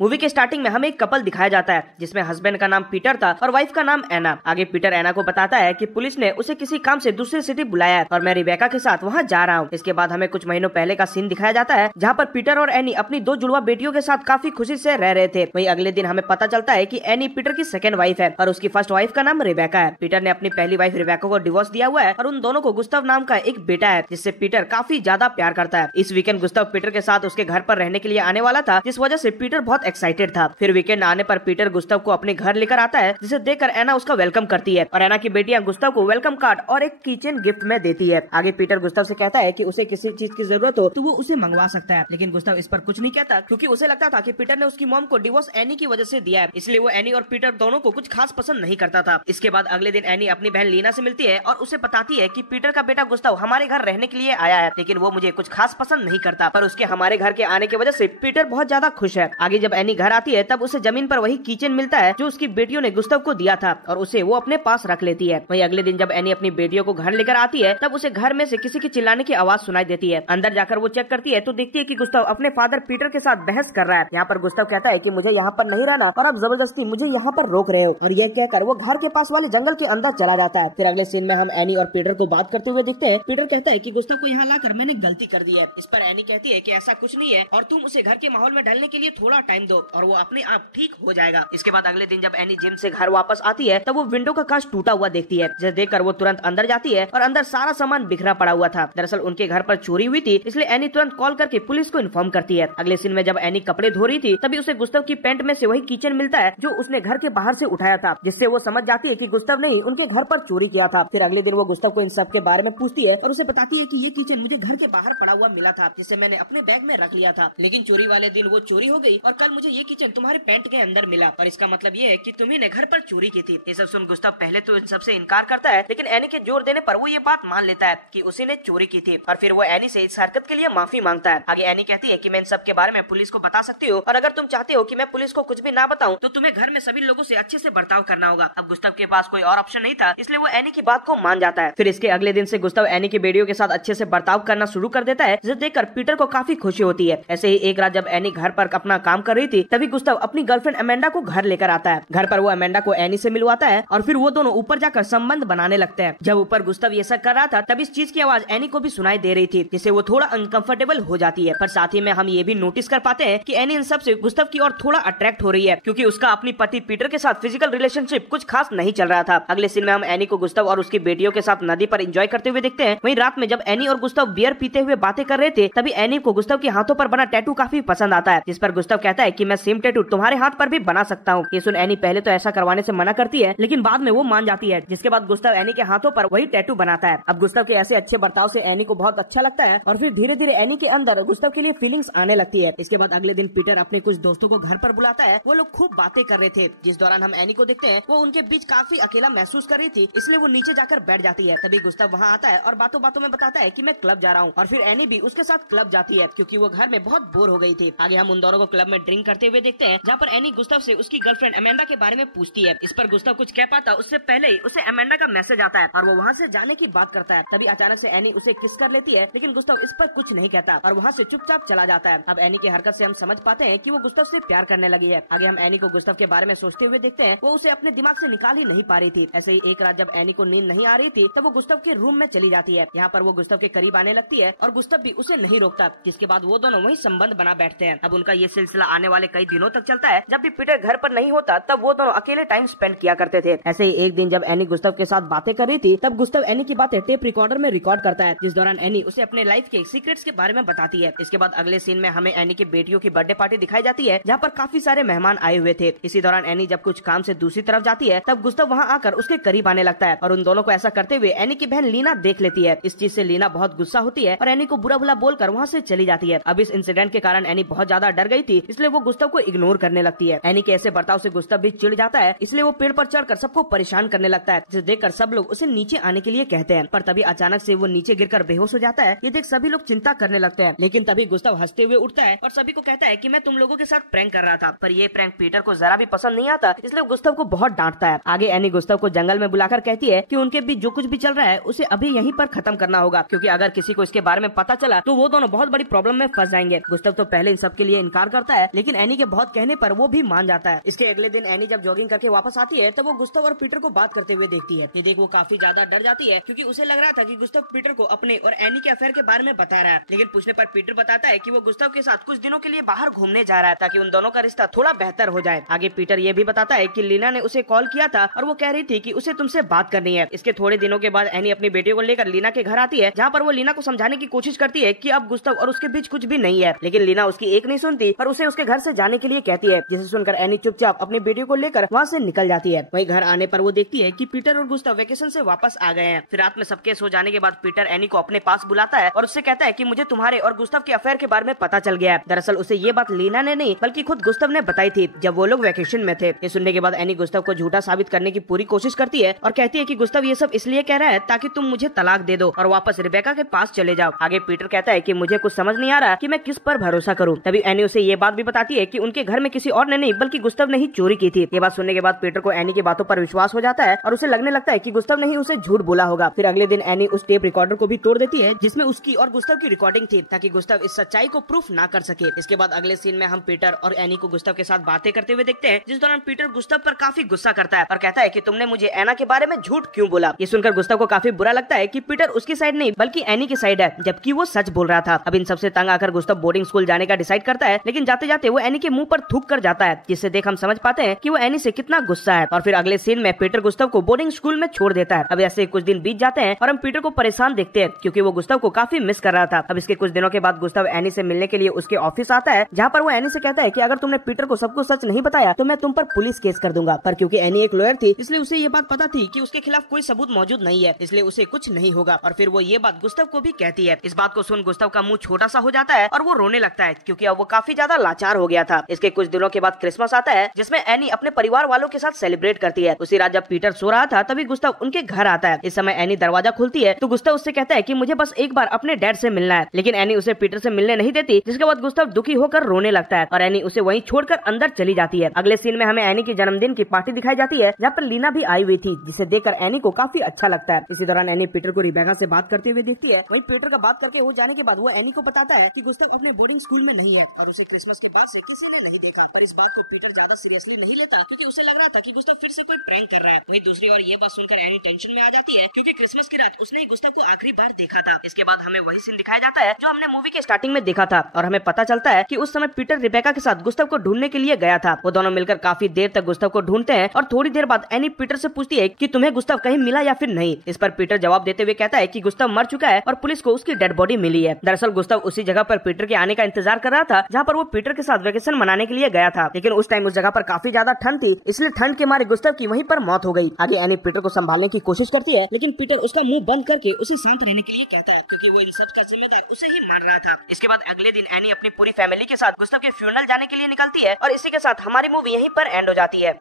Movie के starting में हमें एक कपल दिखाया जाता है जिसमें हस्बैंड का नाम पीटर था और वाइफ का नाम एना। आगे पीटर एना को बताता है कि पुलिस ने उसे किसी काम से दूसरी सिटी बुलाया है और मैं रिबेका के साथ वहां जा रहा हूं। इसके बाद हमें कुछ महीनों पहले का सीन दिखाया जाता है जहां पर पीटर और एनी अपनी 2 जुड़वा बेटियों के साथ काफी खुशी से रह रहे थे। वहीं अगले दिन हमें पता चलता है कि एनी पीटर की सेकंड वाइफ है और उसकी फर्स्ट वाइफ का नाम रिबेका है। पीटर ने अपनी पहली वाइफ रिबेका को डिवोर्स दिया हुआ है और उन दोनों को गुस्ताव नाम का एक बेटा है जिससे पीटर काफी ज्यादा प्यार करता है। इस वीकेंड गुस्ताव पीटर के साथ उसके घर पर रहने के लिए आने वाला था, जिस वजह से पीटर बहुत एक्साइटेड था। फिर वीकेंड आने पर पीटर गुस्ताव को अपने घर लेकर आता है, जिसे देखकर एना उसका वेलकम करती है और एना की बेटियां गुस्ताव को वेलकम कार्ड और एक कीचेन गिफ्ट में देती है। आगे पीटर गुस्ताव से कहता है कि उसे किसी चीज की जरूरत हो तो वो उसे मंगवा सकता है, लेकिन गुस्ताव इस पर कुछ नहीं कहता क्योंकि उसे लगता था कि पीटर ने उसकी मॉम को डिवोर्स एनी की वजह से दिया है, इसलिए वो एनी और पीटर दोनों को कुछ खास पसंद नहीं करता था। इसके बाद अगले दिन एनी अपनी बहन लीना से मिलती है और उसे बताती है कि पीटर का बेटा गुस्ताव हमारे घर रहने के लिए आया है, लेकिन वो मुझे कुछ खास पसंद नहीं करता, पर उसके हमारे घर के आने की वजह से पीटर बहुत ज्यादा खुश है। आगे जब एनी घर आती है तब उसे जमीन पर वही कीचेन मिलता है जो उसकी बेटियों ने गुस्ताव को दिया था और उसे वो अपने पास रख लेती है। वहीं अगले दिन जब एनी अपनी बेटियों को घर लेकर आती है तब उसे घर में से किसी के चिल्लाने की आवाज सुनाई देती है। अंदर जाकर वो चेक करती है तो देखती है कि गुस्ताव अपने फादर पीटर के साथ बहस कर रहा है। यहाँ पर गुस्ताव कहता है कि मुझे यहाँ पर नहीं रहना और अब जबरदस्ती मुझे यहाँ पर रोक रहे हो, और यह कहकर वो घर के पास वाले जंगल के अंदर चला जाता है। फिर अगले सीन में हम एनी और पीटर को बात करते हुए देखते हैं। पीटर कहता है कि गुस्ताव को यहाँ लाकर मैंने गलती कर दी है। इस पर एनी कहती है कि ऐसा कुछ नहीं है और तुम उसे घर के माहौल में ढलने के लिए थोड़ा टाइम दो और वो अपने आप ठीक हो जाएगा। इसके बाद अगले दिन जब एनी जिम से घर वापस आती है तब वो विंडो का कांच टूटा हुआ देखती है, जिसे देखकर वो तुरंत अंदर जाती है और अंदर सारा सामान बिखरा पड़ा हुआ था। दरअसल उनके घर पर चोरी हुई थी, इसलिए एनी तुरंत कॉल करके पुलिस को इन्फॉर्म करती है। अगले सीन में जब एनी कपड़े धो रही थी तभी उसे गुस्ताव की पैंट में से वही कीचेन मिलता है जो उसने घर के बाहर से उठाया था, जिससे वो समझ जाती है कि गुस्ताव ने ही उनके घर पर चोरी किया था। फिर अगले दिन वो गुस्ताव को इन सब के बारे में पूछती है और उसे बताती है कि ये कीचेन मुझे घर के बाहर पड़ा हुआ मिला था, जिसे मैंने अपने बैग में रख लिया था, लेकिन चोरी वाले दिन वो चोरी हो गई और कल मुझे ये कीचेन तुम्हारे पैंट के अंदर मिला और इसका मतलब ये है कि तुम्ही ने घर पर चोरी की थी। ये सब सुन गुस्ताव पहले तो इन सबसे इनकार करता है, लेकिन एनी के जोर देने पर वो ये बात मान लेता है कि उसी ने चोरी की थी और फिर वो एनी से इस हरकत के लिए माफी मांगता है। आगे एनी कहती है कि मैं इन सब के बारे में पुलिस को बता सकती हूँ और अगर तुम चाहते हो कि मैं पुलिस को कुछ भी ना बताऊं तो तुम्हें घर में सभी लोगों से अच्छे से बर्ताव करना होगा। अब गुस्ताव के पास कोई और ऑप्शन नहीं था, इसलिए वो एनी की बात को मान जाता है। फिर इसके अगले दिन से गुस्ताव एनी की बेटियों के साथ अच्छे से बर्ताव करना शुरू कर देता है, जिसे देखकर पीटर को काफी खुशी होती है। ऐसे ही एक रात जब एनी घर पर अपना काम कर रही थी तभी गुस्ताव अपनी गर्लफ्रेंड अमेंडा को घर लेकर आता है। घर पर वो अमेंडा को एनी से मिलवाता है और फिर वो दोनों ऊपर जाकर संबंध बनाने लगते हैं। जब ऊपर गुस्ताव ये सब कर रहा था तब इस चीज की आवाज एनी को भी सुनाई दे रही थी, जिससे वो थोड़ा अनकंफर्टेबल हो जाती है। पर साथ ही में हम ये भी नोटिस कर पाते हैं कि एनी इन सब से गुस्ताव की ओर थोड़ा अट्रैक्ट हो रही है, क्योंकि उसका अपनी पति पीटर के साथ फिजिकल रिलेशनशिप कुछ खास नहीं चल रहा था। अगले सीन में हम एनी को गुस्ताव और उसकी बेटियों के साथ नदी पर एंजॉय करते हुए देखते हैं। वहीं रात में जब एनी और गुस्ताव बियर पीते हुए बातें कर रहे थे तभी एनी को गुस्ताव के हाथों पर बना टैटू काफी पसंद आता है, जिस पर गुस्ताव कहता है कि मैं सेम टैटू तुम्हारे हाथ पर भी बना सकता हूँ। ये सुन एनी पहले तो ऐसा करवाने से मना करती है, लेकिन बाद में वो मान जाती है, जिसके बाद गुस्ताव एनी के हाथों पर वही टैटू बनाता है। अब गुस्ताव के ऐसे अच्छे बर्ताव से एनी को बहुत अच्छा लगता है और फिर धीरे धीरे एनी के अंदर गुस्ताव के लिए फीलिंग्स आने लगती है। इसके बाद अगले दिन पीटर अपने कुछ दोस्तों को घर पर बुलाता है। वो लोग खूब बातें कर रहे थे, जिस दौरान हम एनी को देखते हैं वो उनके बीच काफी अकेला महसूस कर रही थी, इसलिए वो नीचे जाकर बैठ जाती है। तभी गुस्ताव वहाँ आता है और बातों बातों में बताता है कि मैं क्लब जा रहा हूँ और फिर एनी भी उसके साथ क्लब जाती है, क्योंकि वो घर में बहुत बोर हो गई थी। आगे हम उन दोनों को क्लब में ड्रिंक करते हुए देखते हैं, जहाँ पर एनी गुस्ताव से उसकी गर्लफ्रेंड अमेंडा के बारे में पूछती है। इस पर गुस्ताव कुछ कह पाता उससे पहले ही उसे अमेंडा का मैसेज आता है और वो वहाँ से जाने की बात करता है। तभी अचानक से एनी उसे किस कर लेती है, लेकिन गुस्ताव इस पर कुछ नहीं कहता और वहाँ से चुपचाप चला जाता है। अब एनी की हरकत से हम समझ पाते हैं कि वो गुस्ताव से प्यार करने लगी है। आगे हम एनी को गुस्ताव के बारे में सोचते हुए देखते हैं, वो उसे अपने दिमाग से निकाल ही नहीं पा रही थी। ऐसे ही एक रात जब एनी को नींद नहीं आ रही थी तब वो गुस्ताव के रूम में चली जाती है। यहाँ पर वो गुस्ताव के करीब आने लगती है और गुस्ताव भी उसे नहीं रोकता, जिसके बाद वो दोनों वही संबंध बना बैठते हैं। अब उनका ये सिलसिला आने वाले कई दिनों तक चलता है। जब भी पीटर घर पर नहीं होता तब वो दोनों अकेले टाइम स्पेंड किया करते थे। ऐसे ही एक दिन जब एनी गुस्ताव के साथ बातें कर रही थी तब गुस्ताव एनी की बातें टेप रिकॉर्डर में रिकॉर्ड करता है, जिस दौरान एनी उसे अपने लाइफ के सीक्रेट्स के बारे में बताती है। इसके बाद अगले सीन में हमें एनी की बेटियों की बर्थडे पार्टी दिखाई जाती है, जहाँ पर काफी सारे मेहमान आए हुए थे। इसी दौरान एनी जब कुछ काम से दूसरी तरफ जाती है तब गुस्ताव वहाँ आकर उसके करीब आने लगता है और उन दोनों को ऐसा करते हुए एनी की बहन लीना देख लेती है। इस चीज से लीना बहुत गुस्सा होती है और एनी को बुरा भला बोलकर वहाँ से चली जाती है। अब इस इंसिडेंट के कारण एनी बहुत ज्यादा डर गई थी, इसलिए वो गुस्ताव को इग्नोर करने लगती है। एनी के ऐसे बर्ताव से गुस्ताव भी चिढ़ जाता है, इसलिए वो पेड़ पर चढ़कर सबको परेशान करने लगता है, जिसे देखकर सब लोग उसे नीचे आने के लिए कहते हैं। पर तभी अचानक से वो नीचे गिरकर बेहोश हो जाता है। ये देख सभी लोग चिंता करने लगते हैं, लेकिन तभी गुस्ताव हंसते हुए उठता है और सभी को कहता है कि मैं तुम लोगों के साथ प्रैंक कर रहा था। पर ये प्रैंक पीटर को जरा भी पसंद नहीं आता, इसलिए गुस्ताव को बहुत डांटता है। आगे एनी गुस्ताव को जंगल में बुलाकर कहती है कि उनके बीच जो कुछ भी चल रहा है उसे अभी यहीं पर खत्म करना होगा, क्योंकि अगर किसी को इसके बारे में पता चला तो वो दोनों बहुत बड़ी प्रॉब्लम में फंस जाएंगे। गुस्ताव तो पहले इन सब के लिए इनकार करता है, लेकिन लेकिन एनी के बहुत कहने पर वो भी मान जाता है। इसके अगले दिन एनी जब जॉगिंग करके वापस आती है तब वो गुस्ताव और पीटर को बात करते हुए देखती है। ये देख वो काफी ज्यादा डर जाती है क्योंकि उसे लग रहा था कि गुस्ताव पीटर को अपने और एनी के अफेयर के बारे में बता रहा है। लेकिन पूछने पर पीटर बताता है कि वो गुस्ताव के साथ कुछ दिनों के लिए बाहर घूमने जा रहा है ताकि उन दोनों का रिश्ता थोड़ा बेहतर हो जाए। आगे पीटर ये भी बताता है कि लीना ने उसे कॉल किया था और वो कह रही थी कि उसे तुमसे बात करनी है। इसके थोड़े दिनों के बाद एनी अपनी बेटी को लेकर लीना के घर आती है, जहाँ पर वो लीना को समझाने की कोशिश करती है कि अब गुस्ताव और उसके बीच कुछ भी नहीं है। लेकिन लीना उसकी एक नहीं सुनती और उसे उसके घर से जाने के लिए कहती है, जिसे सुनकर एनी चुपचाप अपनी बेटी को लेकर वहाँ से निकल जाती है। वहीं घर आने पर वो देखती है कि पीटर और गुस्ताव वेकेशन से वापस आ गए हैं। फिर रात में सबके सो जाने के बाद पीटर एनी को अपने पास बुलाता है और उससे कहता है कि मुझे तुम्हारे और गुस्ताव के अफेयर के बारे में पता चल गया है। दरअसल उसे ये बात लीना ने नहीं बल्कि खुद गुस्ताव ने बताई थी जब वो लोग वेकेशन में थे। ये सुनने के बाद एनी गुस्ताव को झूठा साबित करने की पूरी कोशिश करती है और कहती है कि गुस्ताव ये सब इसलिए कह रहा है ताकि तुम मुझे तलाक दे दो और वापस रिबेका के पास चले जाओ। आगे पीटर कहता है कि मुझे कुछ समझ नहीं आ रहा कि मैं किस पर भरोसा करूं। तभी एनी उसे ये बात भी बताती है कि उनके घर में किसी और ने नहीं बल्कि गुस्ताव ने ही चोरी की थी। ये बात सुनने के बाद पीटर को एनी की बातों पर विश्वास हो जाता है और उसे लगने लगता है कि गुस्ताव ने ही उसे झूठ बोला होगा। फिर अगले दिन एनी उस टेप रिकॉर्डर को भी तोड़ देती है जिसमें उसकी और गुस्ताव की रिकॉर्डिंग थी ताकि गुस्ताव इस सच्चाई को प्रूफ ना कर सके। इसके बाद अगले सीन में हम पीटर और एनी को गुस्ताव के साथ बातें करते हुए देखते हैं, जिस दौरान पीटर गुस्ताव पर काफी गुस्सा करता है और कहता है कि तुमने मुझे एना के बारे में झूठ क्यों बोला। ये सुनकर गुस्ताव को काफी बुरा लगता है कि पीटर उसकी साइड नहीं बल्कि एनी की साइड है, जबकि वो सच बोल रहा था। अब इन सबसे तंग आकर गुस्ताव बोर्डिंग स्कूल जाने का डिसाइड करता है, लेकिन जाते जाते वो एनी के मुंह पर थूक कर जाता है, जिससे देख हम समझ पाते हैं कि वो एनी से कितना गुस्सा है। और फिर अगले सीन में पीटर गुस्ताव को बोर्डिंग स्कूल में छोड़ देता है। अब ऐसे कुछ दिन बीत जाते हैं और हम पीटर को परेशान देखते हैं क्योंकि वो गुस्ताव को काफी मिस कर रहा था। अब इसके कुछ दिनों के बाद गुस्ताव एनी से मिलने के लिए उसके ऑफिस आता है, जहाँ पर वो एनी से कहता है कि अगर तुमने पीटर को सब कुछ सच नहीं बताया तो मैं तुम पर पुलिस केस कर दूंगा। पर क्योंकि एनी एक लॉयर थी इसलिए उसे ये बात पता थी कि उसके खिलाफ कोई सबूत मौजूद नहीं है, इसलिए उसे कुछ नहीं होगा। और फिर वो ये बात गुस्ताव को भी कहती है। इस बात को सुन गुस्ताव का मुंह छोटा सा हो जाता है और वो रोने लगता है क्योंकि अब वो काफी ज्यादा लाचार हो गया था। इसके कुछ दिनों के बाद क्रिसमस आता है, जिसमें एनी अपने परिवार वालों के साथ सेलिब्रेट करती है। उसी रात जब पीटर सो रहा था तभी गुस्ताव उनके घर आता है। इस समय एनी दरवाजा खोलती है तो गुस्ताव उससे कहता है कि मुझे बस एक बार अपने डैड से मिलना है, लेकिन एनी उसे पीटर से मिलने नहीं देती, जिसके बाद गुस्ताव दुखी होकर रोने लगता है और एनी उसे वहीं छोड़कर अंदर चली जाती है। अगले सीन में हमें एनी की जन्मदिन की पार्टी दिखाई जाती है, जहाँ पर लीना भी आई हुई थी, जिसे देखकर एनी को काफी अच्छा लगता है। इसी दौरान एनी पीटर को रिबेका से बात करते हुए देखती है। वहीं पीटर का बात करके हो जाने के बाद वो एनी को बताता है कि गुस्ताव अपने बोर्डिंग स्कूल में नहीं है और उसे क्रिसमस के बाद से किसी ने नहीं देखा। पर इस बात को पीटर ज्यादा सीरियसली नहीं लेता क्योंकि उसे लग रहा था कि गुस्ताव फिर से कोई प्रैंक कर रहा है। वहीं दूसरी ओर ये बात सुनकर एनी टेंशन में आ जाती है क्योंकि क्रिसमस की रात उसने ही गुस्ताव को आखिरी बार देखा था। इसके बाद हमें वही सीन दिखाया जाता है जो हमने मूवी के स्टार्टिंग में देखा था और हमें पता चलता है कि उस समय पीटर रिबेका के साथ गुस्ताव को ढूंढने के लिए गया था। वो दोनों मिलकर काफी देर तक गुस्ताव को ढूंढते हैं और थोड़ी देर बाद एनी पीटर से पूछती है कि तुम्हें गुस्ताव कहीं मिला या फिर नहीं। इस पर पीटर जवाब देते हुए कहता है कि गुस्ताव मर चुका है और पुलिस को उसकी डेड बॉडी मिली है। दरअसल गुस्ताव उसी जगह पर पीटर के आने का इंतजार कर रहा था जहाँ पर वो पीटर के साथ वेकेशन मनाने के लिए गया था, लेकिन उस टाइम उस जगह पर काफी ज्यादा ठंड थी, इसलिए ठंड के मारे गुस्ताव की वहीं पर मौत हो गई। आगे एनी पीटर को संभालने की कोशिश करती है, लेकिन पीटर उसका मुंह बंद करके उसे शांत रहने के लिए कहता है क्योंकि वो इन सब का जिम्मेदार उसे ही मान रहा था। इसके बाद अगले दिन एनी अपनी पूरी फैमिली के साथ गुस्ताव के फ्यूनरल जाने के लिए निकलती है और इसी के साथ हमारी मूवी यहीं पर एंड हो जाती है।